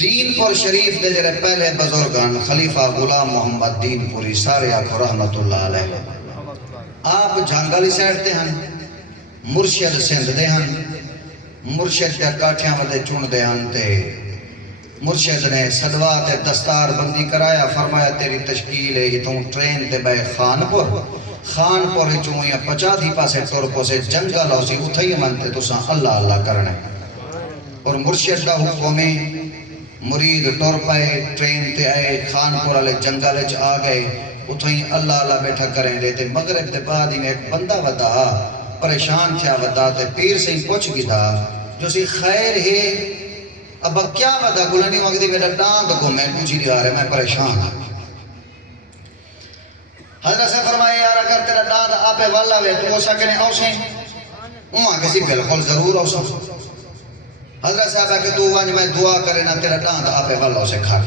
دین پور شریف دے جڑے پہلے بزرگان خلیفہ غلام محمد دین پوری سارے آکھو رحمت اللہ علیہ آپ جھانگالی سائٹ تے ہن مرشد سندھ دے ہن مرشد دے کاٹھیاں ودے چون دے ہن تے مرشد نے صدوات دستار بندی کرایا فرمایا تیری تشکیل ہے یہ تو ٹرین تے بے خان پور چون یا 50 دی پاسے ٹرپو سے جنگل ہو سی اتھائی منتے تو ساں اللہ اللہ کرنے اور مرشد دا حکومی مرید ٹور پائے ٹرین تے آئے خان پور والے جنگل چ آ گئے اتھائی اللہ اللہ بیٹھا کریں دے تے مغرب تے بعد میں ایک بندہ ودا پریشان تھیا ودا تے پیر سے ہی پوچھ گی دا جو سی خیر ہے اب کیا ودا گلنی وقتی بیٹا ڈاند کو میں پوچھی دیا رہے میں پریشان حضرت سے فرمائے یار اگر تیرا ڈاند آپے والا وے تو وہ سکنے اوسیں وہاں کسی بالکل ضرور اوسیں حضرت صاحب ہے کہ تو وانج میں دعا کرے نا تیرا ڈاند آپے والا اسے کھا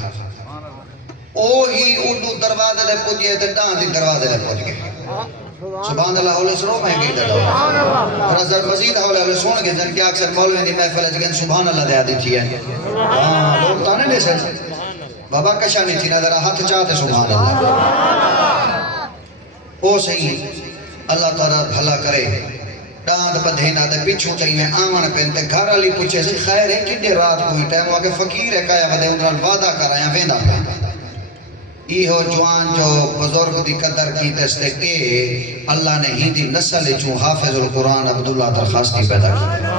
او ہی اردو دروازے لے پوچھئے تے ڈاند ہی دروازے لے پوچھ گئے سبحان اللہ حولے سنو میں گئی دے دو رضا مزید حولے سن گئے جن کے اکثر مولوین دی محفل ہے سبحان اللہ دے آدھی تھی ہے لوگ تانے لے سکتے بابا کشا نہیں تھی نا ذرا ہاتھ چاہتے سبحان اللہ او صحیح اللہ تعالیٰ بھلا کرے ڈاند بدھینا دے پچھو چاہیے آمن پہنتے گھر علی پوچھے سے خیر ہے کدے رات کوئی ٹائم ہوا کہ فقیر ہے کہا ودے اندرال وعدہ کر رہے ہیں ویندہ پہنتا یہ ہو جوان جو بزرگ دی قدر کی تستے کہ اللہ نے ہی دی نسل چون حافظ القرآن عبداللہ درخواستی پیدا کی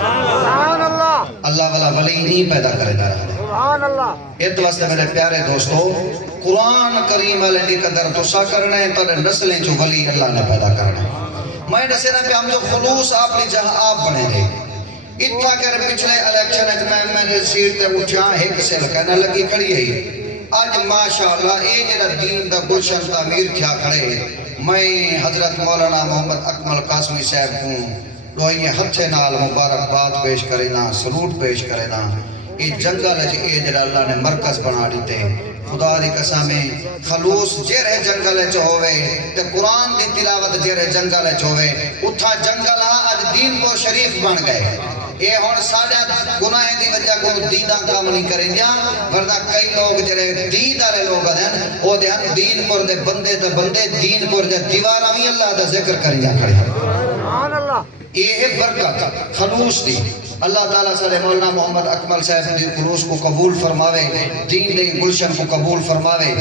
اللہ والا ولی نہیں پیدا کرے دا رہا ایت واسطے میرے پیارے دوستو قرآن کریم والے دی قدر تو سا کرنے تو نسلیں جو ولی اللہ نے پیدا کرنے میں نے سینا پہ ہم جو خلوص آپ لی جہاں آپ بنے دے اتنا کر پچھلے الیکشن ایک میں نے سیٹ تے اٹھا ایک سے لکھنا لگی کھڑی ہے آج ماشاءاللہ اے جنہ دین دا گلشن تعمیر کیا کھڑے میں حضرت مولانا محمد اکمل قاسمی صاحب ہوں روئیے ہتھے نال مبارکباد پیش کرینا سلوٹ پیش کرینا یہ جنگل ہے اے جنہ اللہ نے مرکز بنا دیتے خدا دی قسمیں خلوص جیرے جنگل ہے ہوئے تے قرآن دی تلاوت جیرے جنگل ہے ہوئے اتھا جنگل آج دین پور شریف بن گئے یہ ہون ساڑھے گناہ دی وجہ کو دیدان کام نہیں کریں گیا ورنہ کئی لوگ جرے دید آلے لوگ دیں وہ دیں دین پر دے بندے دے بندے دین پر دے دیوارہ بھی اللہ دا ذکر کریں جا کھڑے یہ ہے برکت خلوص دی اللہ تعالیٰ صلی مولانا محمد اکمل صاحب دی خلوص کو قبول فرماوے دین دے گلشن کو قبول فرماوے